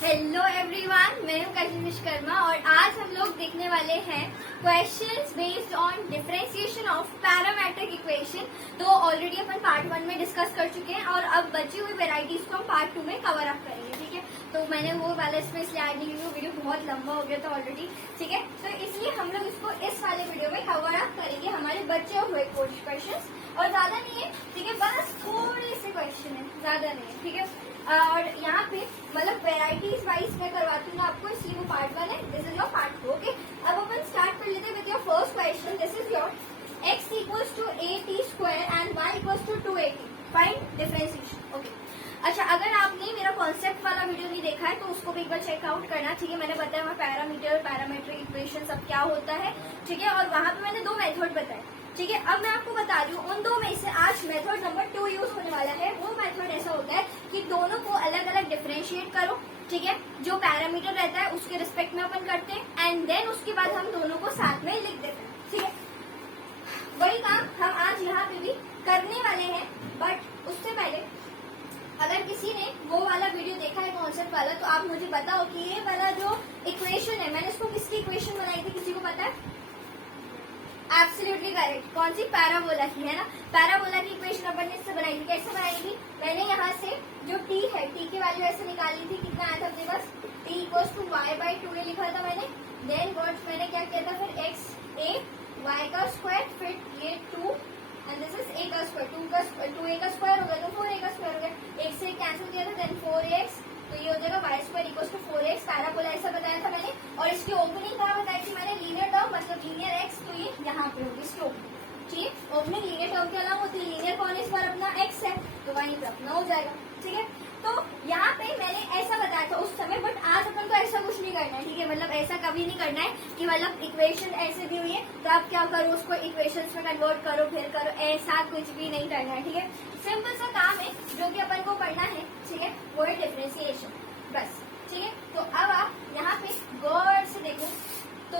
Hello everyone, मैं हूं कशिश विश्वकर्मा और आज हम लोग देखने वाले हैं questions based on differentiation of parametric equation. तो ऑलरेडी अपन पार्ट 1 में डिस्कस कर चुके हैं और अब बची हुई वेराइटीज को हम पार्ट 2 में कवर अप करेंगे। ठीक है, तो मैंने वो वाला इसमें इसलिए ऐड नहीं क्योंकि वो वीडियो बहुत लंबा हो गया था ऑलरेडी। ठीक है, तो इसलिए हम लोग इसको इस वाले वीडियो में कवर अप करेंगे हमारे बचे हुए क्वेश्चन, और ज्यादा नहीं है। ठीक है, बस थोड़े से क्वेश्चन है, ज्यादा नहीं है। ठीक है, और यहाँ पे मतलब वेराइटीज वाइज मैं करवाती हूँ आपको, इसलिए वो पार्ट 1 है, this is your part 2। Okay, अब अपन स्टार्ट कर लेते हैं with your first question. This is your x equals to 80 square and y equals to 280, find differentiation. Okay, अच्छा, अगर आपने मेरा कॉन्सेप्ट वाला वीडियो नहीं देखा है तो उसको भी एक बार चेकआउट करना। ठीक है, मैंने बताया वहाँ पैरामीटर, पैरामेट्रिक इक्वेशन सब क्या होता है। ठीक है, और वहाँ पे मैंने 2 मेथड बताए। ठीक है, अब मैं आपको बता रही हूँ उन 2 में से आज मेथड नंबर 2 यूज होने वाला है। वो मेथड ऐसा होता है कि दोनों को अलग अलग डिफरेंशिएट करो। ठीक है, जो पैरामीटर रहता है उसके रिस्पेक्ट में अपन करते हैं एंड देन उसके बाद हम दोनों को साथ में लिख देते हैं। ठीक है, वही काम हम आज यहाँ पे भी करने वाले हैं। बट उससे पहले अगर किसी ने वो वाला वीडियो देखा है कॉन्सेप्ट वाला, तो आप मुझे बताओ कि ये वाला जो इक्वेशन है, मैंने इसको किसकी इक्वेशन बनाई थी, किसी को पता है? एब्सोल्युटली करेक्ट, कौन सी? पैराबोला की, है ना। पैराबोला की इक्वेशन अपन ने इससे बनाई थी। कैसे बनाई थी? मैंने यहाँ से जो t है, t की वैल्यू ऐसे निकाली थी। कितना आया था अपने पास? t इक्वल्स टू y/2 लिखा था मैंने। देन व्हाट मैंने क्या किया था फिर? x a y का स्क्वायर, फिर ये 2 एंड दिस इज a का स्क्वायर, 2a का स्क्वायर हो गया तो 4a का स्क्वायर हो गया। एक से कैंसिल किया था, देन 4x, तो ये हो जाएगा y square equals to 4x। Parabola ऐसा बताया था मैंने, और इसकी ओपनिंग कहाँ बताई थी मैंने? लीनियर टर्म, मतलब लीनियर x, तो ये यहाँ पे होगी इसकी ओपनिंग। ठीक है, ओपनिंग लीनियर टर्म के अलावा होती है। लीनियर कौन इस बार अपना x है, तो वहीं पे अपना हो जाएगा। ठीक है, तो यहाँ पे मैंने ऐसा बताया था उस समय, बट आज अपन को ऐसा कुछ नहीं करना है। ठीक है, मतलब ऐसा कभी नहीं करना है कि मतलब इक्वेशन ऐसे दी हुई है तो आप क्या करो, उसको इक्वेशंस में कन्वर्ट करो फिर करो, ऐसा कुछ भी नहीं करना है। ठीक है, सिंपल सा काम है जो कि अपन को पढ़ना है। ठीक है, वो है डिफरेंशिएशन, बस। ठीक है, तो अब आप यहाँ पे गौर से देखो, तो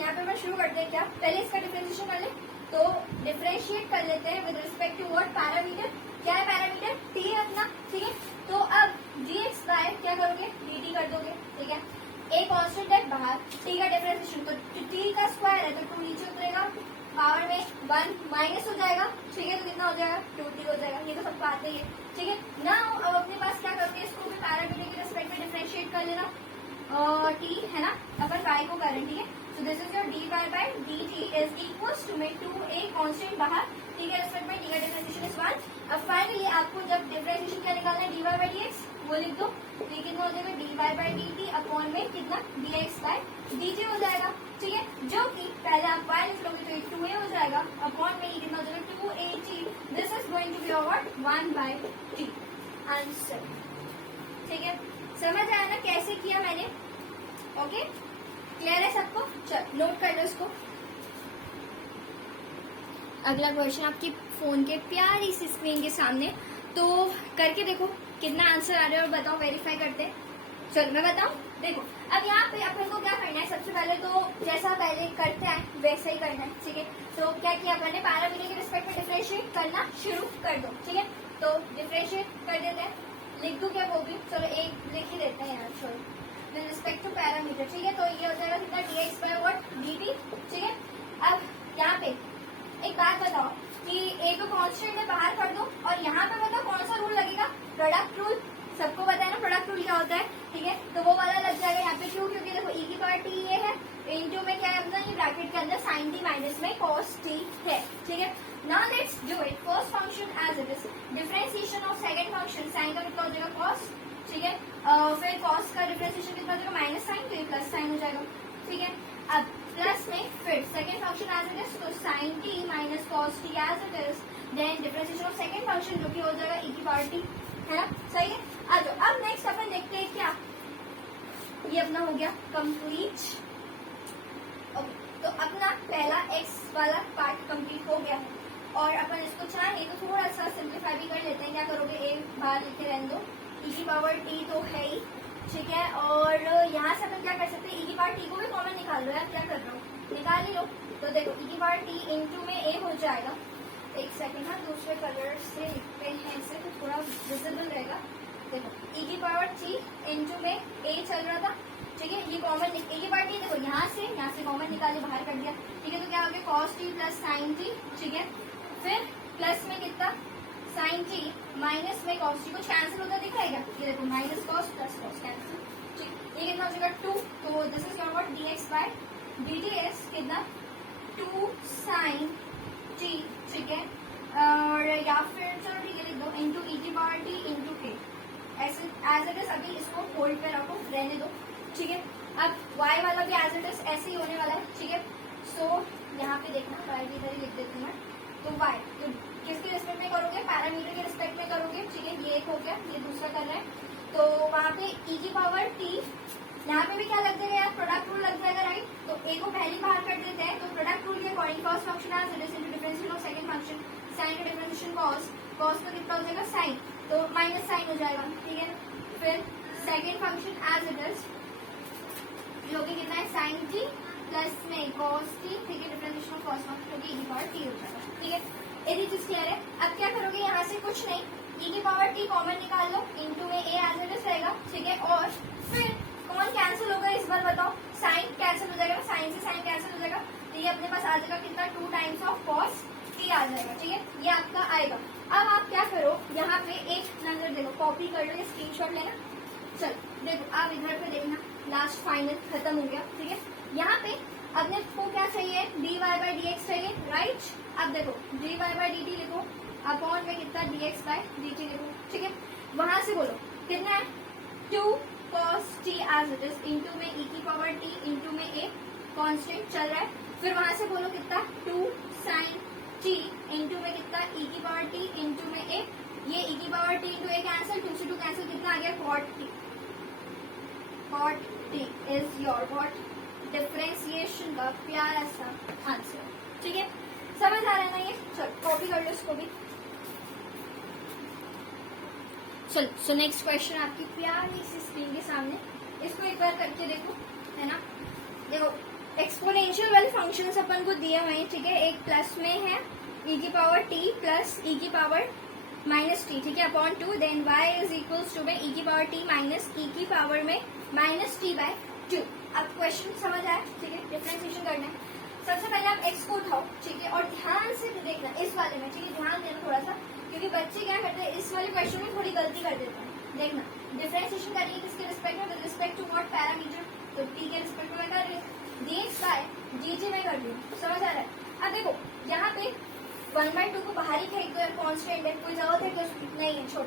यहाँ पे मैं शुरू करते हैं क्या? पहले इसका डिफरेंशिएशन कर ले, तो डिफरेंशिएट कर लेते हैं with respect to what? Parameter. क्या है पैरामीटर? t है अपना। ठीक है, तो अब dx बाय क्या करोगे? dt कर दोगे। ठीक है, a कांस्टेंट है बाहर, t का डिफरेंशिएशन, तो t का स्क्वायर है तो 2 नीचे उतरेगा, पावर में 1 माइनस हो जाएगा। ठीक है, तो कितना हो जाएगा? 2t हो जाएगा। ये तो सबको आते ही है। ठीक है, ना अब अपने पास क्या करते हैं, इसको भी पैरामीटर के रिस्पेक्ट में डिफरेंशिएट कर लेना। t है ना, अपन y को करें। ठीक है, so this is your dy by dt is equals to में 2a कांस्टेंट बाहर, ठीक है, रिस्पेक्ट में t का डिफरेंशिएशन इज 1। अब फाइनली आपको जब डिफरेंशिएशन क्या निकालना है, dy by dx, वो लिख दो। ये कितना हो जाएगा? dy by dt अपॉन में कितना? dx by dt हो जाएगा। ठीक है, जो कि पहले आप y लिख लोगे तो ये 2a हो जाएगा, अपॉन में ये कितना हो जाएगा? 2at। This is going to be your what? 1 by t answer. ठीक है, समझ आया ना कैसे किया मैंने? ओके, क्लियर है सबको? चल नोट कर लो इसको। अगला क्वेश्चन आपकी फोन के प्यारी सी स्क्रीन के सामने, तो करके देखो कितना आंसर आ रहा है और बताओ, वेरीफाई करते हैं। चलो मैं बताऊं, देखो अब यहाँ पे अपन को क्या करना है, सबसे पहले तो जैसा पहले करते हैं वैसा ही करना है। ठीक है, तो क्या किया अपन ने? पैरामीटर के रिस्पेक्ट में डिफरेंशिएट करना शुरू कर दो। ठीक है, तो डिफरेंशिएट कर देते हैं। लिख दू क्या वो भी? चलो एक लिख ही देते हैं यार, छोड़ो, विद रिस्पेक्ट टू पैरामीटर। ठीक है, तो ये हो जाएगा कितना? dx bye what? dt। ठीक है, अब यहाँ पे एक बात बताओ कि a तो कांस्टेंट है, बाहर कर दो, और यहाँ पे बताओ कौन सा रूल लगेगा? Product rule. सबको पता है ना प्रोडक्ट रूल क्या होता है? ठीक है, तो वो वाला लग जाएगा यहाँ पे। क्यों? क्योंकि देखो e की पावर t ये है, इनटू में क्या है अपना, ये ब्रैकेट के अंदर sin t माइनस में cos t है। ठीक है, now let's do it. First function as it is, differentiation of second function, sin का कितना हो जाएगा? cos। ठीक है, फिर cos का डिफरेंशिएशन कितना हो जाएगा? माइनस साइन, तो ये प्लस साइन हो जाएगा। ठीक है, अब प्लस में फिर second function as it is, तो sin t minus cos t as it is, then differentiation of second function जो कि हो जाएगा e की पावर t, है ना? सही है। अच्छा, अब नेक्स्ट अपन देखते हैं क्या, ये अपना हो गया कंप्लीट। ओके, तो अपना पहला x वाला पार्ट कंप्लीट हो गया है, और अपन इसको चाहे तो थोड़ा सा सिंप्लीफाई भी कर लेते हैं। क्या करोगे? a बाहर लिखे रहने दो, e की पावर t तो है ही। ठीक है, और यहाँ से अपन क्या कर सकते हैं? e की पावर t को भी कॉमन निकाल लो यार, क्या कर रहा हूँ, निकाल ही लो। तो देखो e की पावर t इंटू में a हो जाएगा। एक सेकेंड, हाँ दूसरे कलर से लिखते हैं इसे तो थोड़ा विजिबल रहेगा। देखो e की पावर टी इंटू में ए चल रहा था, ठीक है। ये कॉमन ए की पार्ट नहीं, देखो यहाँ से कॉमन निकाले बाहर कर दिया, ठीक है। तो क्या हो गया cos t plus sine t, ठीक है। फिर प्लस में कितना साइन टी माइनस में कॉस टी, कुछ कैंसिल होता दिख रहा है क्या, ये देखो minus cos plus cos cancel, ठीक। ये कितना हो जाएगा 2, तो this is your what dx by dt is कितना 2 साइन टी, ठीक है। और या फिर चलो ठीक है लिख दो इंटू ई की पावर टी इंटू के, ऐसे एज इट इज। अभी इसको होल्ड पे रखो, रहने दो, ठीक है। अब y वाला भी एज इट इज ऐसे ही होने वाला है, ठीक है। सो यहाँ पे देखना y भी इधर ही लिख देती हूँ मैं। तो y तो किसके रिस्पेक्ट में करोगे, पैरामीटर के रिस्पेक्ट में करोगे, ठीक है। ये एक हो गया, ये दूसरा कर रहे हैं। तो वहाँ पे e की पावर t, यहाँ पे भी क्या लग जाएगा यार, प्रोडक्ट रूल लग जाएगा, राइट। तो a को पहली बाहर कर देते हैं, तो प्रोडक्ट रूल के according first function as it is into differential of second function, sine का डिफरेंशिएशन कॉस, कॉस का कितना हो जाएगा साइन, तो माइनस साइन हो जाएगा, ठीक है। फिर second function as it is जो कि कितना है साइन टी प्लस में कॉस टी, ठीक है। डिफरेंशिएशन ऑफ कॉस फंक्शन जो कि e की पावर t हो जाएगा, ठीक है। यदि चीज क्लियर है। अब क्या करोगे, यहाँ से कुछ नहीं, e की पावर t कॉमन निकाल लो, इंटू में a एज इट इज रहेगा, ठीक है। और फिर कौन कैंसिल होगा इस बार बताओ, साइन कैंसिल हो जाएगा, साइन से साइन कैंसिल हो जाएगा, तो ये अपने पास आ जाएगा कितना 2 टाइम्स ऑफ कॉस टी आ जाएगा, ठीक है। ये आपका आएगा। अब आप क्या करो, यहाँ पे एक नजर देखो, कॉपी कर लो, स्क्रीनशॉट लेना। चल देखो आप इधर पे देखना, लास्ट फाइनल खत्म हो गया, ठीक है। यहाँ पे अपने को क्या चाहिए, dy बाई dx चाहिए, राइट। अब देखो dy बाई dt लिखो, अपॉन में कितना dx बाई dt लिखो, ठीक है। वहां से बोलो कितना है 2 cos t as it is into में e की पावर t इंटू में a कांस्टेंट चल रहा है। फिर वहां से बोलो कितना 2 sin t इंटू में कितना e की पावर t इंटू में a, ये e की power t into a cancel, 2 से 2 कैंसिल, कितना आ गया cot t, cot t is your what differentiation का प्यारा सा आंसर, ठीक है। समझ आ रहा है ना ये, चल कॉपी कर लो इसको भी। चल सो नेक्स्ट क्वेश्चन आपकी प्यारी सी स्क्रीन के सामने, इसको एक बार करके देखो, है ना। देखो एक्सपोनेंशियल वाले फंक्शंस अपन को दिए हुए हैं, ठीक है। एक प्लस में है e की पावर t प्लस e की पावर माइनस टी, ठीक है, upon 2, then y is equals to में e की पावर t माइनस e की पावर में माइनस टी बाय 2। अब क्वेश्चन समझ आया, ठीक है। डिफरेंशिएशन करना है, सबसे पहले आप x को उठाओ, ठीक है। और ध्यान से देखना इस वाले में, ठीक है, ध्यान देना थोड़ा सा, क्योंकि बच्चे क्या करते हैं इस वाले क्वेश्चन में थोड़ी गलती कर देते हैं। देखना डिफरेंशिएशन करेंगे किसके रिस्पेक्ट में, with respect to what parameter, तो t के रिस्पेक्ट में कर रही हूँ, dx बाय dt में कर रही हूँ, समझ आ रहा है। अब देखो यहाँ पे 1/2 को बाहर ही फेंक दो, कॉन्स्टेंट है, कोई जरूरत है कि नहीं है, छोड़।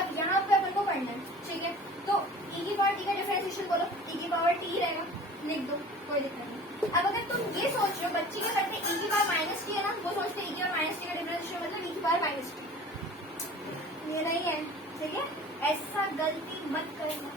अब यहाँ पे अपन को पढ़ना है, ठीक है। तो e की पावर t का डिफरेंशिएशन बोलो, e की पावर t रहेगा, लिख दो, कोई दिक्कत नहीं। अब अगर तुम ये सोच रहे हो, बच्चे क्या करते हैं e की पावर माइनस टी है ना, वो सोचते हैं e की पावर माइनस टी का डिफरेंशिएशन मतलब e की पावर माइनस टी, ये नहीं है, ठीक है। ऐसा गलती मत करना,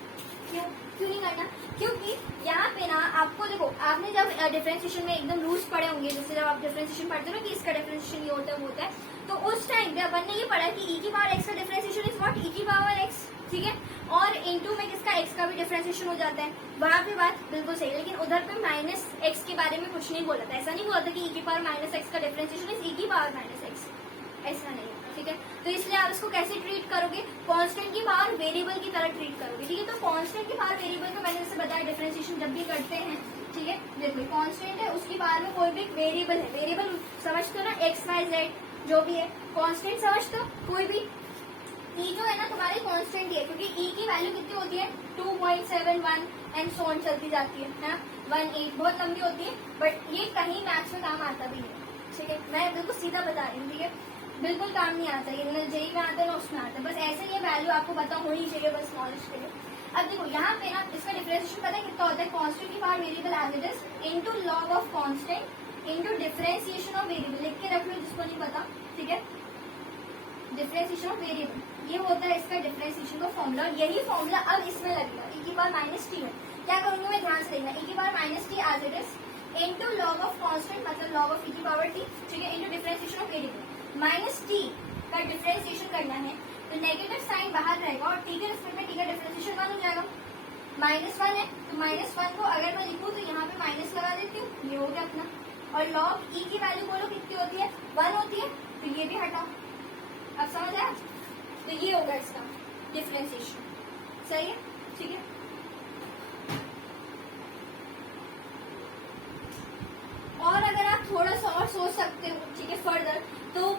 क्यों नहीं करना, क्योंकि यहाँ पे ना आपको देखो, आपने जब डिफरेंशिएशन में एकदम रूल्स पढ़े होंगे, जैसे जब आप डिफरेंशिएशन पढ़ते हो कि इसका डिफरेंशिएशन ये होता है वो होता है, तो उस टाइम पे अपन ने ये पढ़ा कि e की पावर x का डिफरेंशिएशन इज व्हाट e की पावर x, ठीक है। और इंटू में किसका x का भी डिफरेंशिएशन हो जाता है, वहां पे बात बिल्कुल सही है। लेकिन उधर पे माइनस x के बारे में कुछ नहीं बोला था, ऐसा नहीं बोला था कि e की पावर माइनस x का डिफरेंशिएशन इज e की पावर माइनस x, ऐसा नहीं है, ठीक है। तो इसलिए आप इसको कैसे ट्रीट करोगे, कांस्टेंट की पावर वेरिएबल की तरह ट्रीट करोगे, ठीक है। तो कांस्टेंट की पावर वेरिएबल को मैंने जैसे बताया डिफरेंशिएशन जब भी करते हैं, ठीक है। देखो कांस्टेंट है, उसकी पावर में कोई भी वेरिएबल है, वेरिएबल समझते हो ना, एक्स वाई जेड जो भी है, कांस्टेंट समझते हो, कोई भी e जो है ना तुम्हारी कांस्टेंट ही है, क्योंकि e की वैल्यू कितनी होती है 2.71 एंड सो ऑन चलती जाती है ना, 18 बहुत लंबी होती है, बट ये कहीं मैथ्स में काम आता भी है, ठीक है। मैं बिल्कुल सीधा बता रही हूँ, ठीक है, बिल्कुल काम नहीं आता, ये जेई में आता है ना उसमें आता है, बस ऐसे ये वैल्यू आपको पता होनी चाहिए, बस नॉलेज के लिए। अब देखो यहाँ पे ना इसका डिफरेंशिएशन पता है कितना होता है, कांस्टेंट की power variable as it is into log of constant into differentiation of variable, लिख के रख लो जिसको नहीं पता, ठीक है। डिफरेंशिएशन ऑफ वेरिएबल ये होता है इसका डिफरेंशिएशन का फॉर्मूला, और यही फॉर्मूला अब इसमें लगेगा e की पावर माइनस टी में। क्या करूंगी मैं, ध्यान से देखना, e की power minus t as it is into log of constant मतलब लॉग ऑफ e की पावर टी, ठीक है, into differentiation of variable. Minus t का डिफरेंशिएशन करना है तो नेगेटिव साइन बाहर रहेगा, और टी के रिस्पेक्ट में टी का डिफरेंशिएशन 1 हो जाएगा, -1 है, तो -1 को अगर मैं लिखूं तो यहाँ पे माइनस लगा देती हूँ, ये हो गया अपना। और लॉग e की वैल्यू बोलो कितनी होती है, 1 होती है, तो ये भी हटाओ। अब समझ आया, तो ये होगा इसका डिफरेंशिएशन, सही है, ठीक है। और अगर आप थोड़ा सा और सोच सकते हो, ठीक है, फर्दर, तो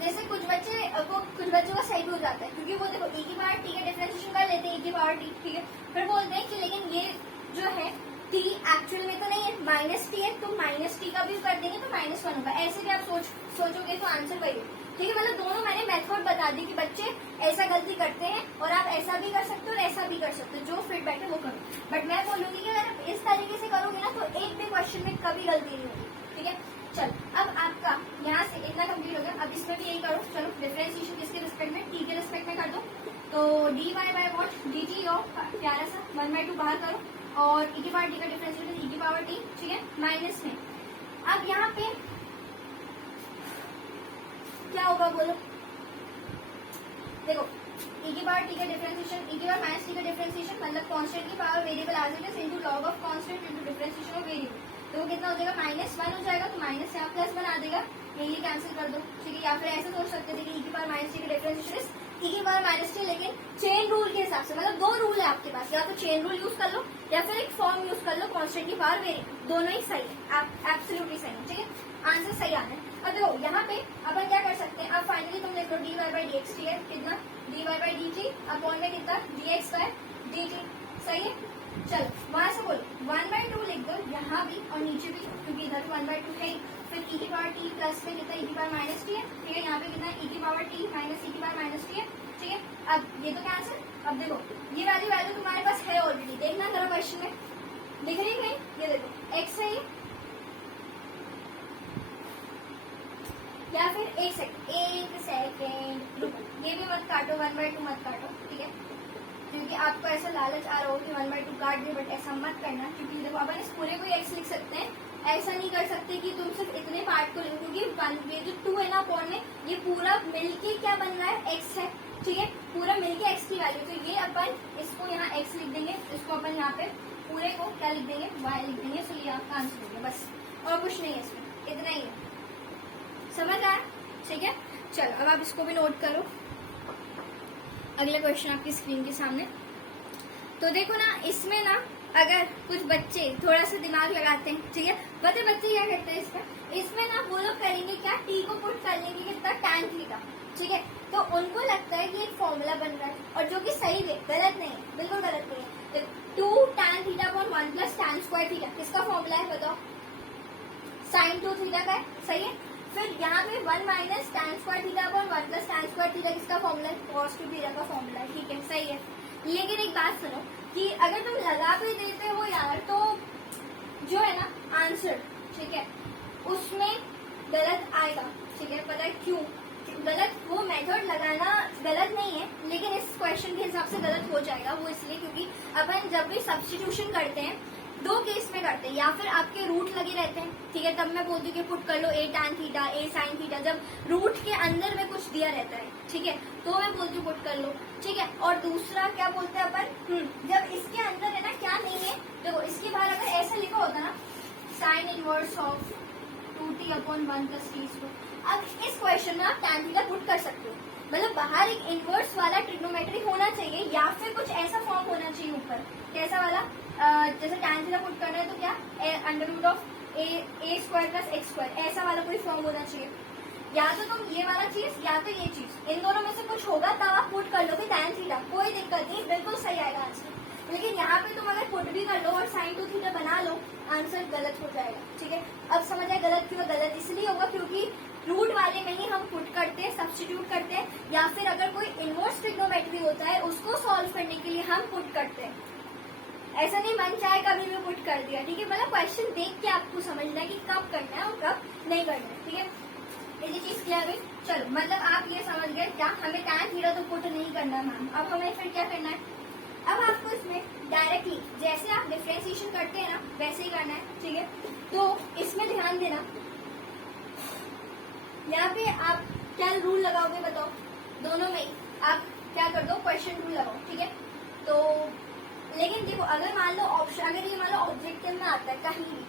जैसे कुछ बच्चों का सही भी हो जाता है, क्योंकि वो देखो e की पावर t का डिफरेंशिएशन कर लेते हैं, e की पावर t, ठीक है, फिर बोलते हैं कि लेकिन ये जो है t एक्चुअल में तो नहीं है, माइनस टी है, तो माइनस टी का भी कर देंगे तो -1 होगा। ऐसे भी आप सोचोगे तो आंसर वही हो, ठीक है। मतलब दोनों मैंने मेथड बता दी कि बच्चे ऐसा गलती करते हैं और आप ऐसा भी कर सकते हो और ऐसा भी कर सकते हो, जो फिट बैठे वो करो। बट मैं बोलूंगी कि अगर आप इस तरीके से करोगे ना तो एक भी क्वेश्चन में कभी गलती नहीं होगी, ठीक है। चल, अब आपका यहाँ से इतना कंप्लीट हो गया। अब इसमें भी यही करो। चलो, डिफरेंशिएशन किसके रिस्पेक्ट में, टी के रिस्पेक्ट में कर दो। तो d y by what, d t of प्यारा सा 1/2 बाहर करो और e की पावर टी का डिफरेंशिएशन e की पावर टी, ठीक है, माइनस में। अब यहाँ पे क्या होगा बोलो, देखो e की पावर टी का डिफरेंशिएशन, e की पावर माइनस टी का डिफरेंशिएशन मतलब कांस्टेंट की पावर वेरिएबल आ जाएगा into log of constant into differentiation of variable, तो वो कितना हो जाएगा, -1 हो जाएगा। तो माइनस यहाँ प्लस बना देगा, ये कैंसिल कर दो, ठीक है। या फिर ऐसे सोच सकते थे कि e की पावर माइनस टी का डिफरेंशिएशन e की पावर माइनस टी, लेकिन चेन रूल के हिसाब से, मतलब 2 रूल है आपके पास, या तो चेन रूल यूज कर लो या फिर एक फॉर्म यूज कर लो, कांस्टेंट की पावर वेरिएबल, दोनों ही सही है, एब्सोल्युटली सही है, ठीक है। आंसर सही आना है। अब देखो यहाँ पे अपन क्या कर सकते हैं, अब फाइनली तुम देखो d y by d x t है कितना, d y by d t upon में कितना, d x by d t, सही है। चलो वहां से बोलो 1/2 लिख दो यहाँ भी और नीचे भी, क्योंकि इधर 1/2 है। फिर e की पावर t प्लस में कितना, e की पावर माइनस टी है, ठीक है। यहाँ पे कितना e की पावर t माइनस e की पावर माइनस टी है, ठीक है। अब ये तो कैंसिल। अब देखो ये वाली वैल्यू तुम्हारे पास है ऑलरेडी, देखना जरा क्वेश्चन में दिख रही है, ये देखो x है ये, या फिर एक सेकंड रुको, ये भी मत काटो, 1/2 मत काटो, ठीक है, क्योंकि आपको ऐसा लालच आ रहा हो कि 1/2 काट दे, बट ऐसा मत करना, क्योंकि देखो अपन इस पूरे को x लिख सकते हैं, ऐसा नहीं कर सकते कि तुम सिर्फ इतने पार्ट को लो, क्योंकि ये जो 2 है ना अपॉन में, ये पूरा मिलके क्या बन रहा है, x है, ठीक है, पूरा मिलके x की वैल्यू, तो ये अपन इसको यहाँ x लिख देंगे, इसको अपन यहाँ पे पूरे को क्या लिख देंगे, y लिख देंगे, तो ये आपका आंसर हो गया, बस और कुछ नहीं है इसमें, इतना ही है, समझ आया, ठीक है। चलो अब आप इसको भी नोट करो। अगला क्वेश्चन आपकी स्क्रीन के सामने। तो देखो ना, इसमें ना अगर कुछ बच्चे थोड़ा सा दिमाग लगाते हैं, ठीक है, बच्चे क्या करते हैं इसमें ना वो लोग करेंगे क्या, टी को पुट कर लेंगे कितना, tan थीटा, ठीक है। तो उनको लगता है कि एक फॉर्मूला बन रहा है, और जो कि सही है, गलत नहीं है, बिल्कुल गलत नहीं है। 2 tan theta upon 1 plus tan square theta किसका फॉर्मूला है बताओ, sin 2 थीटा का है, सही है। फिर यहाँ पे 1 minus tan square theta upon 1 plus tan square theta किसका फॉर्मूला है, cos 2 थीटा का फॉर्मूला है, ठीक है, सही है। लेकिन एक बात सुनो कि अगर तुम लगा भी देते हो यार, तो जो है ना आंसर, ठीक है, उसमें गलत आएगा, ठीक है। पता है क्यों गलत, वो मेथड लगाना गलत नहीं है, लेकिन इस क्वेश्चन के हिसाब से गलत हो जाएगा। वो इसलिए क्योंकि अपन जब भी सब्स्टिट्यूशन करते हैं 2 केस में करते हैं, या फिर आपके रूट लगे रहते हैं, ठीक है, तब मैं बोलती हूँ कि पुट कर लो a tan theta a sin theta, जब रूट के अंदर में कुछ दिया रहता है, ठीक है, तो मैं बोलती हूँ पुट कर लो, ठीक है। और दूसरा क्या बोलते हैं अपन, जब इसके अंदर है ना क्या नहीं है, देखो इसके बाहर अगर ऐसा लिखा होता ना, sine inverse of 2t upon 1 plus T square, अब इस क्वेश्चन में आप tan थीटा पुट कर सकते हो, मतलब बाहर एक इनवर्स वाला ट्रिग्नोमेट्री होना चाहिए, या फिर कुछ ऐसा फॉर्म होना चाहिए ऊपर, कैसा वाला, जैसे tan थीटा पुट करना है तो क्या, under root of a square plus x square, ऐसा वाला कोई फॉर्म होना चाहिए। या तो तुम ये वाला चीज या तो ये चीज, इन दोनों में से कुछ होगा तब आप पुट कर लोगे tan थीटा, कोई दिक्कत नहीं, बिल्कुल सही आएगा आंसर। लेकिन यहाँ पे तुम अगर पुट भी कर लो और sin 2 थीटा बना लो, आंसर गलत हो जाएगा, ठीक है। अब समझ आए गलत क्यों, गलत इसलिए होगा क्योंकि रूट वाले में ही हम पुट करते हैं, सब्स्टिट्यूट करते हैं, या फिर अगर कोई इनवर्स ट्रिग्नोमेट्री होता है उसको सॉल्व करने के लिए हम पुट करते हैं, ऐसा नहीं मन चाहे कभी भी पुट कर दिया, ठीक है। मतलब क्वेश्चन देख के आपको समझना है कि कब करना है और कब नहीं करना है, ठीक है। ये चीज क्लियर है, चलो मतलब आप ये समझ गए क्या, हमें tan थीटा तो पुट नहीं करना मैम, अब हमें फिर क्या करना है, अब आपको इसमें डायरेक्टली जैसे आप डिफरेंशिएशन करते हैं ना वैसे ही करना है, ठीक है। तो इसमें ध्यान देना, यहाँ पे आप क्या रूल लगाओगे बताओ, दोनों में आप क्या कर दो, क्वेश्चन रूल लगाओ, ठीक है। तो लेकिन देखो अगर मान लो ऑप्शन, अगर ये मान लो ऑब्जेक्टिव में आता है,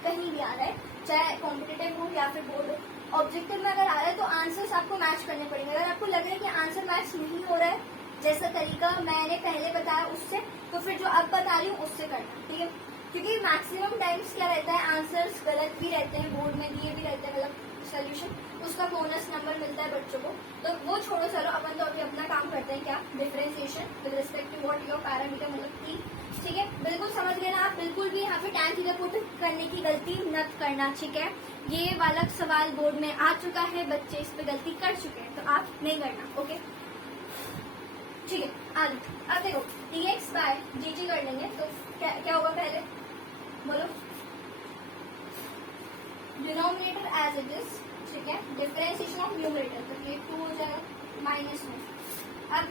कहीं भी आ रहा है, चाहे कॉम्पिटिटिव हो या फिर बोर्ड हो, ऑब्जेक्टिव में अगर आ रहा है तो आंसर्स आपको मैच करने पड़ेंगे। अगर आपको लग रहा है कि आंसर मैच नहीं हो रहा है जैसा तरीका मैंने पहले बताया उससे, तो फिर जो अब बता रही हूँ उससे करना, ठीक है। क्योंकि मैक्सिमम टाइम्स क्या रहता है, आंसर्स गलत भी रहते हैं, बोर्ड में दिए भी रहते हैं मतलब सोल्यूशन, उसका बोनस नंबर मिलता है बच्चों को, तो वो छोड़ो, चलो अपन तो अभी अपना काम करते हैं, क्या differentiation with respect to what your parameter मतलब की, ठीक है। बिल्कुल समझ लेना आप, बिल्कुल भी यहाँ पे tan थीटा पुट करने की गलती मत करना, ठीक है। ये वाला सवाल बोर्ड में आ चुका है, बच्चे इस पे गलती कर चुके हैं, तो आप नहीं करना, ओके, ठीक है। अब देखो dx बाय dt कर लेंगे, तो क्या होगा पहले बोलो, डिनोमिनेटर एज इट इज, ठीक है, डिफरेंशिएशन ऑफ न्यूमरेटर, तो ये 2 हो जाएगा माइनस में, अब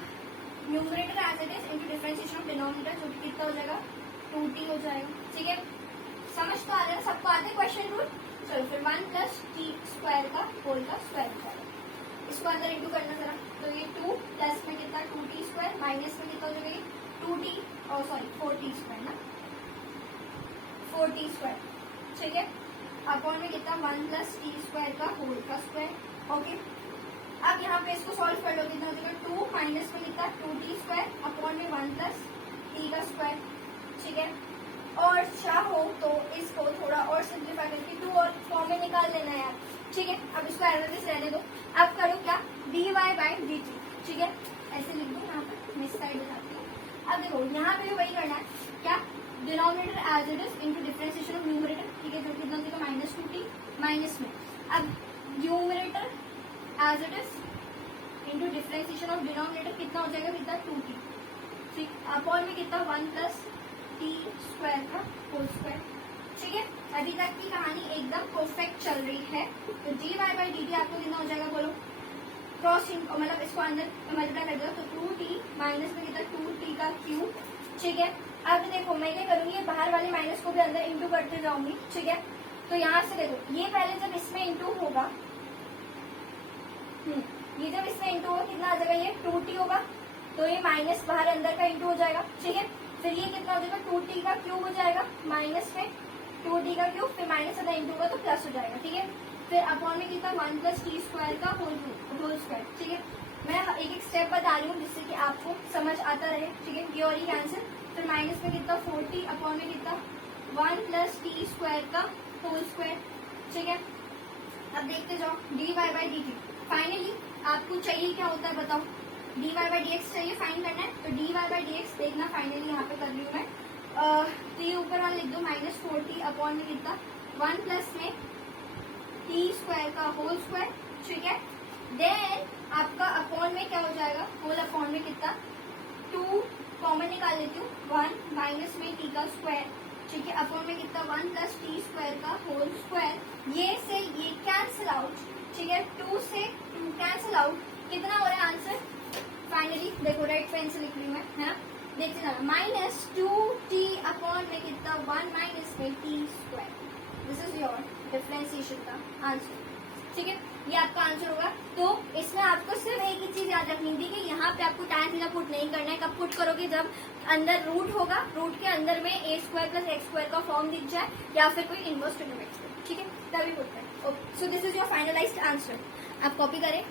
numerator as it is into differentiation of denominator, जो कि कितना हो जाएगा 2t हो जाएगा, ठीक है। समझ तो आ रहा है, सबको आते हैं क्वेश्चन रूल, चलो फिर 1 प्लस टी स्क्वायर का होल का स्क्वायर हो जाएगा, इसको अंदर इंटू करना जरा, तो ये 2 प्लस में कितना 2t स्क्वायर, माइनस में कितना हो जाएगा 2t, और सॉरी 4t स्क्वायर ना, 4t स्क्वायर, ठीक है, अपॉन में कितना 1 प्लस टी स्क्वायर का होल का स्क्वायर, ओके। अब यहाँ पे इसको सॉल्व कर लो, कितना हो जाएगा 2 माइनस में कितना 2t स्क्वायर अपॉन में 1 प्लस टी का स्क्वायर, ठीक है। और चाहो तो इसको थोड़ा और सिंप्लीफाई करके 2 और फॉर्म में निकाल लेना है यार, ठीक है। अब इसको एज इट इज रहने दो, अब करो क्या dy बाई dt, ठीक है, ऐसे लिख दो, यहाँ पे मिस साइड बताती हूँ। अब देखो यहाँ पे भी वही करना है, क्या denominator as it is into differentiation of numerator, ठीक है, जो कितना देगा माइनस 2t माइनस में, अब numerator as it is into differentiation of denominator कितना हो जाएगा, कितना 2t, ठीक, अपॉन में कितना 1 प्लस टी स्क्वायर का होल स्क्वायर, ठीक है। अभी तक की कहानी एकदम परफेक्ट चल रही है, तो dy बाई dt आपको कितना हो जाएगा बोलो, क्रॉस मतलब इसको अंदर मल्टीप्लाई कर दो, तो 2t माइनस में कितना 2t का क्यूब, ठीक है। अब देखो मैं क्या करूंगी, बाहर वाले माइनस को भी अंदर इंटू करते जाऊंगी, ठीक है। तो यहाँ से देखो ये पहले जब इसमें इंटू होगा, ये जब इसमें इंटू होगा कितना आ जाएगा, ये 2t होगा, तो ये माइनस बाहर अंदर का इंटू हो जाएगा, ठीक है। फिर ये कितना हो जाएगा 2t का क्यूब हो जाएगा, माइनस में 2t का क्यूब, फिर माइनस अगर इंटू होगा तो प्लस हो जाएगा, ठीक है। फिर अपॉन में कितना 1 प्लस टी स्क्वायर का होल स्क्वायर, ठीक है। मैं एक एक स्टेप बता रही हूँ जिससे कि आपको समझ आता रहे, ठीक है। ये और ये कैंसिल, फिर माइनस में कितना 40 अपॉन में कितना 1 प्लस टी स्क्वायर का होल स्क्वायर, ठीक है। अब देखते जाओ dy बाई dt, फाइनली आपको चाहिए क्या होता है बताओ, dy बाई dx चाहिए फाइन करना है, तो dy बाई dx देखना फाइनली यहाँ पे कर रही हूँ मैं, तो ये ऊपर वाला लिख दो माइनस 40 अपॉन में कितना 1 प्लस में टी स्क्वायर का होल स्क्वायर, ठीक है। देन आपका अपॉन में क्या हो जाएगा, होल अपॉन में कितना 2 कॉमन निकाल लेती हूँ, 1 माइनस में टी का स्क्वायर, ठीक है, अपॉन में कितना 1 प्लस टी स्क्वायर का होल स्क्वायर, ये से ये कैंसिल आउट, ठीक है, 2 से 2 कैंसिल आउट, कितना हो रहा है आंसर फाइनली, देखो रेड पेन से लिख रही हूँ मैं, है ना, देखते जाना, माइनस 2t अपॉन में कितना 1 माइनस में T square, this is your differentiation का आंसर, ठीक है। ये आपका आंसर होगा। तो इसमें आपको सिर्फ एक ही चीज याद रखनी थी कि यहाँ पे आपको tan थीटा पुट नहीं करना है, कब पुट करोगे जब अंदर रूट होगा, रूट के अंदर में a square plus x square का फॉर्म दिख जाए या फिर कोई इनवर्स ट्रिग्नोमेट्री, ठीक है, तभी पुट करें। Okay, so this is your finalised answer, आप कॉपी करें,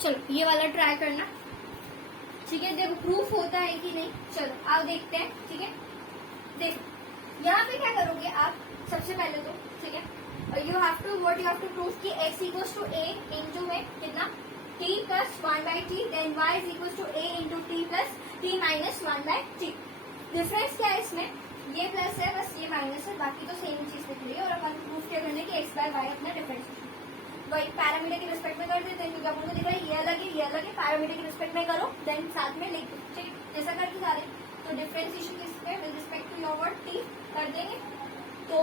चलो ये वाला ट्राई करना, ठीक है, देखो प्रूफ होता है कि नहीं, चलो आप देखते हैं, ठीक है। देखो यहाँ पे क्या करोगे आप, सबसे पहले तो ठीक है, you have to what you have to prove कि x equals to a into में कितना t plus 1 by t, then y is equals to a into t plus t minus 1 by t. Difference क्या है इसमें, ये plus है बस ये माइनस है, बाकी तो सेम चीज दिख रही है, और अपन प्रूफ क्या करना है कि x बाय y अपना डिफरेंस वही पैरामीटर की रिस्पेक्ट में कर देते हैं, क्योंकि अपन को दिख रहा है ये अलग है ये अलग है, पैरामीटर की रिस्पेक्ट में करो देन साथ में लिख दो, ठीक है, ऐसा करके जा रहे हैं। तो डिफरेंशिएशन किसपे with respect to your word t कर देंगे, तो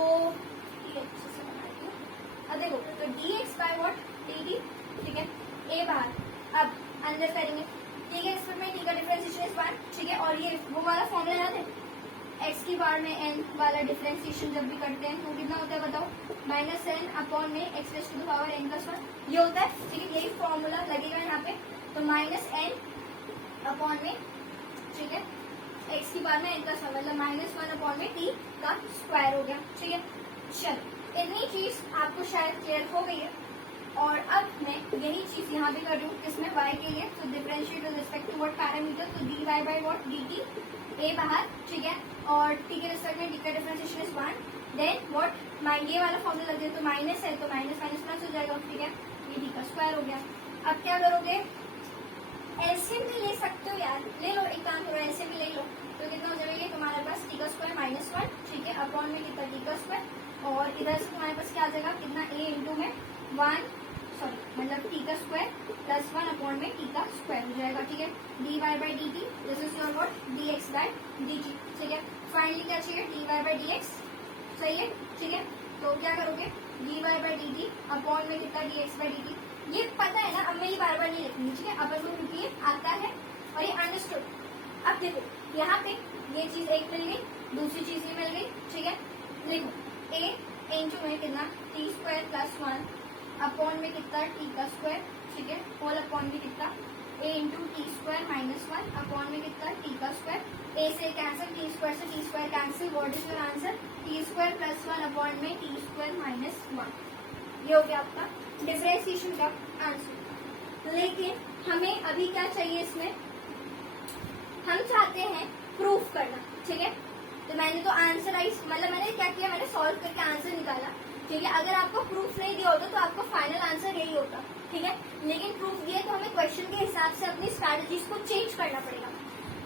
अच्छे से बनाती हूँ। अब देखो तो dx बाय व्हाट dt, ठीक है, a बाहर, अब अंदर करेंगे, ठीक है, इसमें t का डिफरेंशिएशन इज 1, ठीक है, और ये वो वाला फॉर्मूला याद है, x की बार में n वाला डिफरेंशिएशन जब भी करते हैं तो कितना होता है बताओ, माइनस n अपॉन में x raise to the power n plus 1, ये होता है, ठीक है, यही फॉर्मूला लगेगा यहाँ पे, तो माइनस n अपॉन में, ठीक है, x की बार में n प्लस 1 मतलब माइनस 1 अपॉन में t का स्क्वायर हो गया, ठीक है। चलो इतनी चीज आपको शायद क्लियर हो गई है। और अब मैं यही चीज यहाँ पे कर रही हूँ किसमें y के लिए, तो differentiate with respect to what parameter, तो dy by what dt, a बाहर, ठीक है, और t के रिस्पेक्ट में d का डिफरेंशिएशन इज 1, देन व्हाट ये वाला फॉर्मूला लग जाए तो माइनस है तो माइनस माइनस प्लस हो जाएगा, ठीक है, ये d का स्क्वायर हो गया। अब क्या करोगे, एलसीएम भी ले सकते हो यार, ले लो, एक काम करो एलसीएम भी ले लो, तो कितना हो जाएगा तुम्हारे पास t का स्क्वायर -1, ठीक है, अपॉन में कितना t का स्क्वायर, और इधर से तुम्हारे पास क्या आ जाएगा, कितना a इंटू में 1 सॉरी मतलब t का स्क्वायर प्लस 1 अपॉन में t का स्क्वायर हो जाएगा, ठीक है, dy by dt, this is your what dx by dt, ठीक है। फाइनली क्या चाहिए, dy बाई dx, सही है, ठीक है, तो क्या करोगे, dy बाई dt अपॉन में कितना dx बाई dt, ये पता है ना, अब मैं ये बार बार नहीं लिखूंगी, ठीक है, अपन को क्योंकि ये आता है और ये अंडरस्टूड। अब देखो यहाँ पे ये चीज एक मिल गई, दूसरी चीज ये मिल गई, ठीक है, देखो a इंटू में कितना t स्क्वायर प्लस 1 अपॉन में कितना t का स्क्वायर, ठीक है, होल अपॉन में कितना a into T square -1 upon में कितना t का स्क्वायर, a से कैंसिल, t स्क्वायर से t square cancel, what is your answer, t square plus 1 upon में t स्क्वायर -1, ये हो गया आपका डिफरेंशिएशन का आंसर। लेकिन हमें अभी क्या चाहिए इसमें, हम चाहते हैं प्रूफ करना, ठीक है, तो मैंने तो आंसराइज मतलब मैंने क्या किया, मैंने सॉल्व करके आंसर निकाला, ठीक है। अगर आपको प्रूफ नहीं दिया होता तो आपका फाइनल आंसर यही होता, ठीक है, लेकिन प्रूफ दिए तो हमें क्वेश्चन के हिसाब से अपनी स्ट्रैटेजीज को चेंज करना पड़ेगा।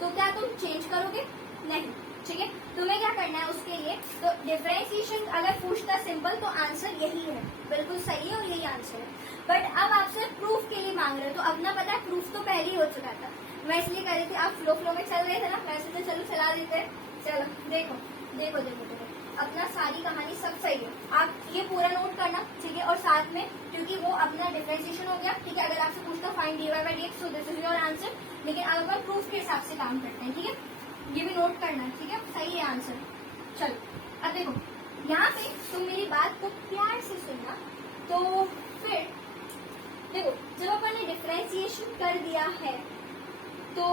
तो क्या तुम चेंज करोगे, नहीं, ठीक है, तुम्हें क्या करना है उसके लिए, तो डिफरेंशिएशन अगर पूछता सिंपल तो आंसर यही है, बिल्कुल सही है और यही आंसर है। बट अब आपसे प्रूफ के लिए मांग रहे हो, तो अपना पता है प्रूफ तो पहले ही हो चुका था, मैं इसलिए कर रही थी, आप फ्लो में चल रहे थे ना, वैसे तो चलो चला देते हैं, चलो देखो देखो देखो देखो अपना सारी कहानी सब सही है, आप ये पूरा नोट करना, ठीक है, और साथ में क्योंकि वो अपना डिफरेंशिएशन हो गया, ठीक है, अगर आपसे पूछता find dy by dx, so this is your answer, लेकिन अब अपन प्रूफ के हिसाब से काम करते हैं, ठीक है, ये भी नोट करना है, ठीक है, सही है आंसर। चलो अब देखो यहाँ पे तुम मेरी बात को प्यार से सुनना, तो फिर देखो जब अपन ने डिफरेंशिएशन कर दिया है तो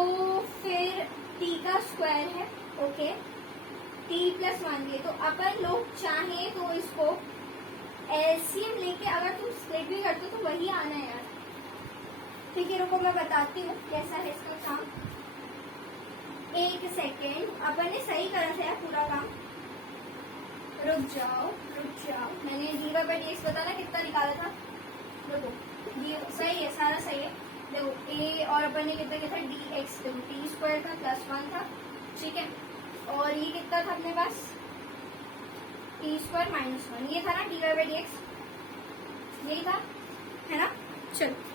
फिर t का स्क्वायर है, ओके, t प्लस 1 लिए, तो अपन लोग चाहे तो इसको एलसीएम लेके अगर तुम स्प्लिट भी करते हो तो वही आना है यार, ठीक है, रुको मैं बताती हूँ कैसा है इसका काम, एक सेकेंड, अपन ने सही करा था यार पूरा काम, रुक जाओ, मैंने dy बाई dx बताना कितना निकाला था, देखो ये सही है, सारा सही है, देखो a और अपन ने कितना किया था dx, देखो t स्क्वायर था प्लस 1 था, ठीक है, और ये कितना था अपने पास t स्क्वायर -1, ये था ना dy बाई dx, यही था, है ना। चलो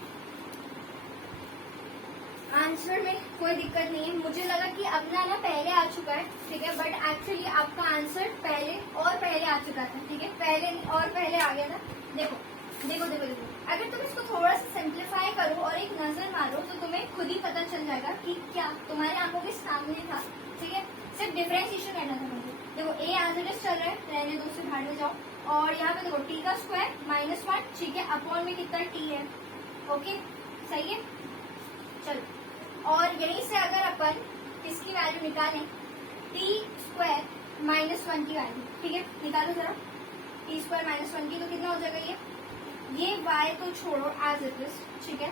आंसर में कोई दिक्कत नहीं है, मुझे लगा कि अपना ना पहले आ चुका है, ठीक है, बट एक्चुअली आपका आंसर पहले आ चुका था, ठीक है, पहले आ गया था। देखो देखो देखो देखो अगर तुम इसको थोड़ा सा सिंप्लीफाई करो और एक नजर मारो तो तुम्हें खुद ही पता चल जाएगा कि क्या तुम्हारे आंखों के सामने था, ठीक है, सिर्फ डिफरेंशिएशन करना था मुझे। देखो a एज इट इज चल रहा है, रहने दो, उससे भाड़ में जाओ, और यहाँ पे देखो t का स्क्वायर -1, ठीक है, अपॉन में कितना t है, ओके, सही है। चलो और यहीं से अगर अपन इसकी वैल्यू निकालें, t स्क्वायर -1 की वैल्यू, ठीक है, निकालो जरा t स्क्वायर -1 की, तो कितना हो जाएगा ये y तो छोड़ो एज इट इज, ठीक है,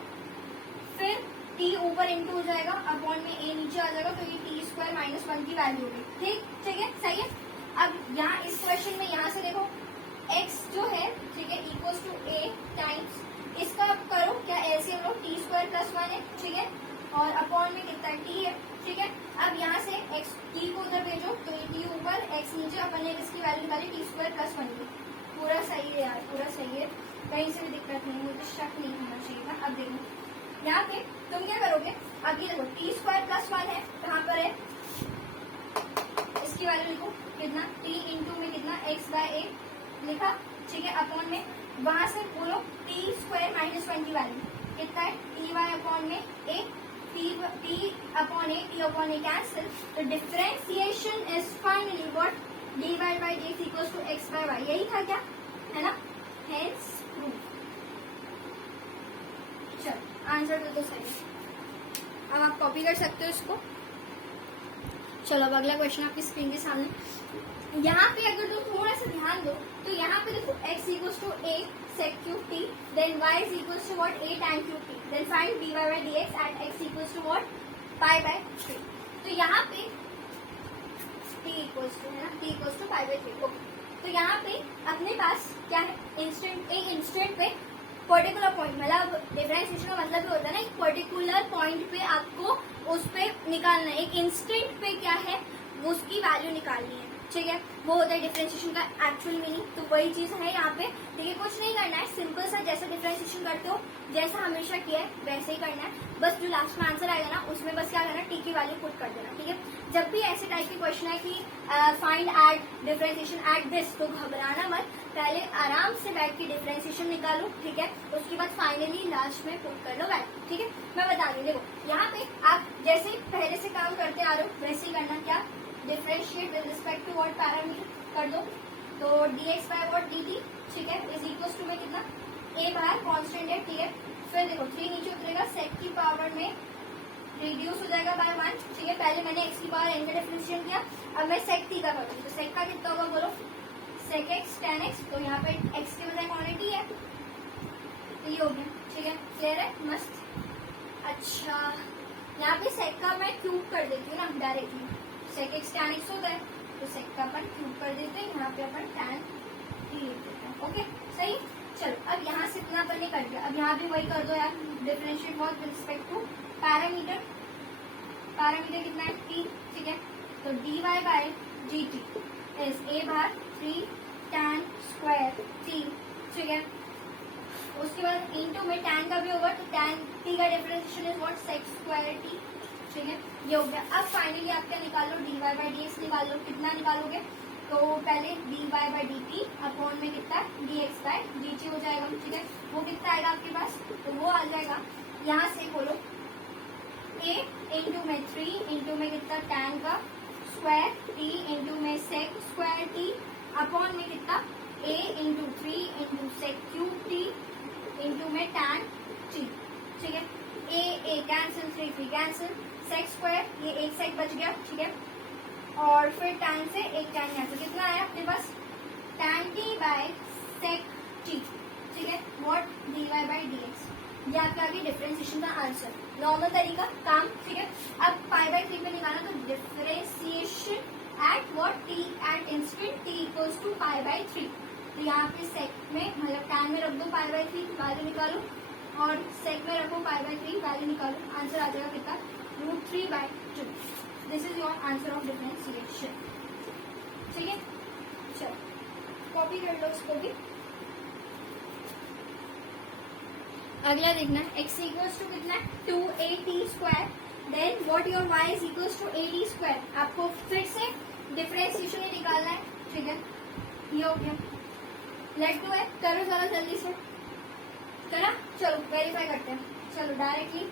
फिर t ऊपर इंटू हो जाएगा, अपॉन में a नीचे आ जाएगा, तो ये t स्क्वायर -1 की वैल्यू होगी, ठीक है, सही है। अब यहाँ इस क्वेश्चन में यहाँ से देखो x जो है, ठीक है, इक्वल्स टू a टाइम्स, इसका अब करो क्या एलसीएम लो, t स्क्वायर प्लस 1 है, ठीक है, और अपॉन में कितना t है, ठीक है। अब यहाँ से x t को उधर भेजो, तो ये t ऊपर x नीचे, अपन ने इसकी वैल्यू निकाली t स्क्वायर प्लस 1 की, पूरा सही है यार, पूरा सही है, कहीं से भी दिक्कत नहीं, मुझे शक नहीं होना चाहिए था। अब देखो यहाँ पे तुम क्या करोगे, अब ये देखो t स्क्वायर प्लस 1 है, कहाँ पर है, इसकी वैल्यू लिखो, कितना t इंटू में कितना x बाय a लिखा, ठीक है, अपॉन में वहां से बोलो t स्क्वायर -1 की वैल्यू कितना है, t y अपॉन में a, t upon a cancel, तो differentiation is finally what dy by dx equals to x by y, यही था क्या, है ना, हेंस प्रूफ। चलो आंसर तो सही है, अब आप कॉपी कर सकते हो इसको। चलो अब अगला क्वेश्चन आपकी स्क्रीन के सामने, यहाँ पे अगर तुम थोड़ा सा ध्यान दो तो यहाँ पे देखो x equals to a sec cube t, then y is equals to what, a tan cube t, then find dy by dx at x equals to what, pi by 3. तो यहाँ पे t इक्वल्स टू है ना, t equals to pi by 3. Okay, तो यहाँ पे अपने पास क्या है, इंस्टेंट, एक इंस्टेंट पे पर्टिकुलर पॉइंट, मतलब डिफरेंशिएशन का मतलब होता है ना, एक पर्टिकुलर पॉइंट पे आपको उस पे निकालना है, एक इंस्टेंट पे क्या है उसकी वैल्यू निकालनी है, ठीक है. वो होता है डिफरेंशिएशन का एक्चुअल मीनिंग. तो वही चीज है यहाँ पे. देखिए कुछ नहीं करना है, सिंपल सा जैसा डिफरेंशिएशन करते हो, जैसा हमेशा किया है वैसे ही करना है. बस जो लास्ट में आंसर आएगा ना उसमें बस क्या करना है, टी की वैल्यू पुट कर देना, ठीक है. जब भी ऐसे टाइप के क्वेश्चन है कि find at differentiation at this, तो घबराना मत, पहले आराम से बैठ के डिफरेंशिएशन निकालो, ठीक है. उसके बाद फाइनली लास्ट में पुट कर लो वैल्यू, ठीक है. मैं बता रही हूँ, देखो यहाँ पे आप जैसे पहले से काम करते आ रहे हो वैसे ही करना. क्या, differentiate with respect to what parameter कर दो. तो dx बाय व्हाट dt, ठीक है, इज इक्वल्स टू में कितना, a बाहर कांस्टेंट है, ठीक है. फिर देखो 3 नीचे उतरेगा, sec की पावर में रिड्यूस हो जाएगा बाय 1, ठीक है. पहले मैंने x की पावर n का डिफरेंशिएट किया, अब मैं sec t का करूँगी. तो sec का कितना होगा बोलो, sec x tan x. तो यहाँ पे x के बजाय क्वांटिटी है, तो ये हो गया, ठीक है. क्लियर है, मस्त. अच्छा, यहाँ पे sec का मैं क्यूब कर देती हूँ ना directly, sec x tan x होता है, तो sec का अपन क्यूब कर देते हैं, यहाँ पे अपन tan t लिख देते हैं. ओके, सही. चलो अब यहाँ से इतना अपन ने कर दिया, अब यहाँ भी वही कर दो यार, differentiate with respect to parameter. Parameter कितना है, t, ठीक है. तो dy by dt is a बार 3 tan स्क्वायर t, ठीक है. उसके बाद इनटू में tan का भी होगा, तो tan t का differentiation is what, sec square t, ठीक है. ये हो गया. अब फाइनली आप क्या निकालो, dy बाय dx निकाल लो. कितना निकालोगे, तो पहले dy बाय dt अपॉन में कितना dx बाय dt हो जाएगा, ठीक है. वो कितना आएगा आपके पास, तो वो आ जाएगा, यहाँ से बोलो a इंटू में 3 इंटू में कितना tan का स्क्वायर t इंटू में sec स्क्वायर t अपॉन में कितना a into 3 into sec cube t into में tan t, ठीक है. a cancel, 3 cancel, sec square, ये एक sec बच गया, ठीक है. और फिर tan से एक tan यहाँ से कितना आया आपके पास, tan t by sec t, ठीक है. What, dy by dx. ये आपका आगे डिफरेंशिएशन का आंसर, नॉर्मल तरीका काम, ठीक है. अब पाई बाय 3 पे निकालना, तो differentiation at what, t at instant t equals to pi by 3. तो यहाँ पे sec में मतलब tan में रख दो पाई बाय 3 वैल्यू निकालो, और sec में रखो पाई बाय 3 वैल्यू निकालो. आंसर आ जाएगा कितना, √3/2. This is your answer of differentiation, ठीक है. चलो कॉपी कर लो इसको भी. अगला देखना है, x इक्वल्स टू कितना है, 2at square, then what your y is equals to ad square. आपको फिर से डिफरेंशिएशन ही निकालना है, ठीक है. ये हो गया. लेट डू है, करो जरा जल्दी से, करा. चलो वेरीफाई करते हैं. चलो डायरेक्टली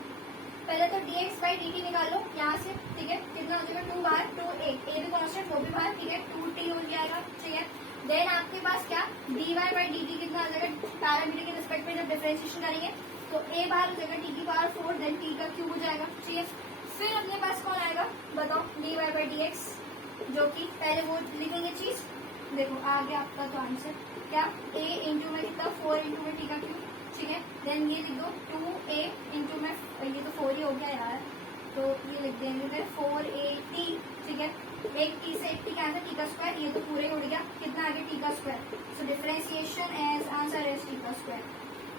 पहले तो dx बाई dt निकालो यहाँ से, ठीक है. कितना हो जाएगा, 2 बाहर, 2a, a भी कॉन्स्टेंट वो भी बाहर, ठीक है. 2t हो जाएगा, ठीक है. देन आपके पास क्या, dy बाई dt कितना आ जाएगा, पैरामीटर के रिस्पेक्ट में जब डिफरेंशिएशन करेंगे तो a बाहर हो जाएगा, t की पावर 4, देन t का क्यूब हो जाएगा, ठीक है. फिर अपने पास कौन आएगा बताओ, dy बाई dx, जो कि पहले वो लिखेंगे चीज. देखो आ गया आपका तो आंसर, क्या, a इंटू में कितना, 4 इंटू में t का क्यूब, ठीक है. देन ये लिख दो 2a इंटू में, ये तो 4 ही हो गया यार, तो ये लिख देंगे फिर 4at, ठीक है. एक t से एक t कैंसिल, t का स्क्वायर, ये तो पूरे उड़ गया, कितना आ गया t का square. So differentiation as answer as t का स्क्वायर.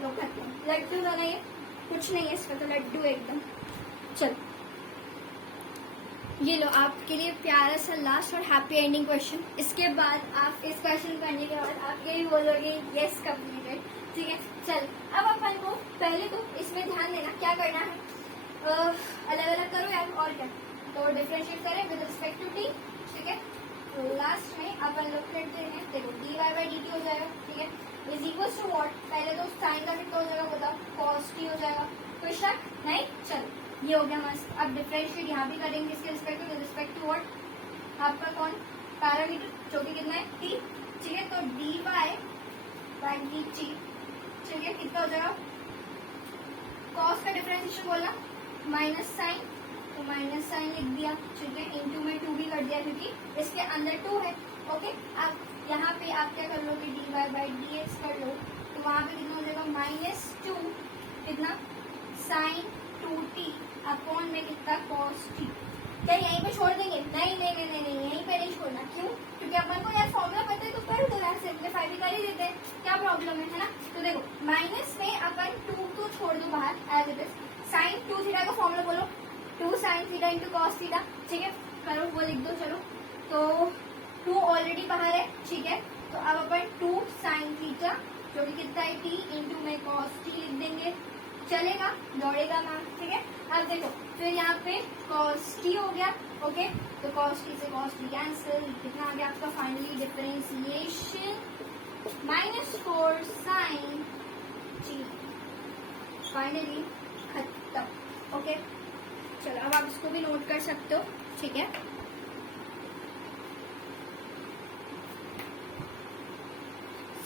लोग खत्म. लड्डू ना, ये कुछ नहीं है इसका, तो लड्डू एकदम. चलो ये लो आपके लिए प्यारा सा लास्ट और हैप्पी एंडिंग क्वेश्चन. इसके बाद आप इस क्वेश्चन करने के बाद आप यही बोलोगे यस कंप्लीटेड, ठीक है. चल अब अपन को पहले तो इसमें ध्यान देना, क्या करना है, अलग अलग करो यार, और क्या. तो डिफरेंशिएट करें विद रिस्पेक्ट टू टी, ठीक है. तो लास्ट में अपन लोग करते हैं, देखो dy बाई dt हो जाएगा, ठीक है. इज इक्वल टू व्हाट, पहले तो साइन का कितना हो जाएगा बताओ, cos t हो जाएगा. कोई शक नहीं. चलो ये हो गया मस्त. अब डिफरेंशिएट यहाँ भी करेंगे इसके रिस्पेक्ट में, रिस्पेक्ट टू व्हाट, आपका कौन, पैरामीटर, जो कि कितना है t, ठीक है. तो dy बाई dt, ठीक है, कितना हो जाएगा, cos का डिफरेंशिएशन बोला, माइनस साइन, तो माइनस साइन लिख दिया, ठीक है, इंटू में 2 भी कर दिया क्योंकि इसके अंदर 2 है। ओके, अब यहाँ पे आप क्या कर लोगे, dy/dx कर लो, तो वहाँ पे कितना हो जाएगा -2 कितना sin 2t अपॉन में कितना cos t। क्या यहीं पे छोड़ देंगे? नहीं नहीं नहीं नहीं, नहीं यहीं पे नहीं छोड़ना। क्यों? क्योंकि अपन को यार फॉर्मूला पता है तो कर दो यार, सिंप्लीफाई भी कर ही देते हैं, क्या प्रॉब्लम है ना। तो देखो माइनस में अपन 2 तो छोड़ दो बाहर as it is, sin 2 theta का फॉर्मूला बोलो, 2 sin theta into cos theta, ठीक है, करो वो लिख दो। चलो तो 2 ऑलरेडी बाहर है, ठीक है, तो अब अपन 2 sin थीटा जो कि कितना है t इंटू में cos t लिख देंगे, चलेगा, दौड़ेगा मैम, ठीक है। अब देखो फिर यहाँ पे cos t हो गया, ओके, तो cos t से cos t कैंसिल, कितना आ गया आपका finally differentiation -4 sin t, finally खत्म। ओके चलो अब आप इसको भी नोट कर सकते हो, ठीक है।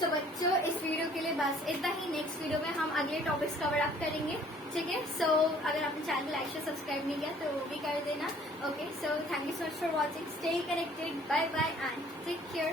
तो बच्चों इस वीडियो के लिए बस इतना ही, नेक्स्ट वीडियो में हम अगले टॉपिक्स कवर अप करेंगे, ठीक है। सो अगर आपने चैनल लाइक से सब्सक्राइब नहीं किया तो वो भी कर देना। Okay, so thank you so much for watching, stay connected, bye bye and take care.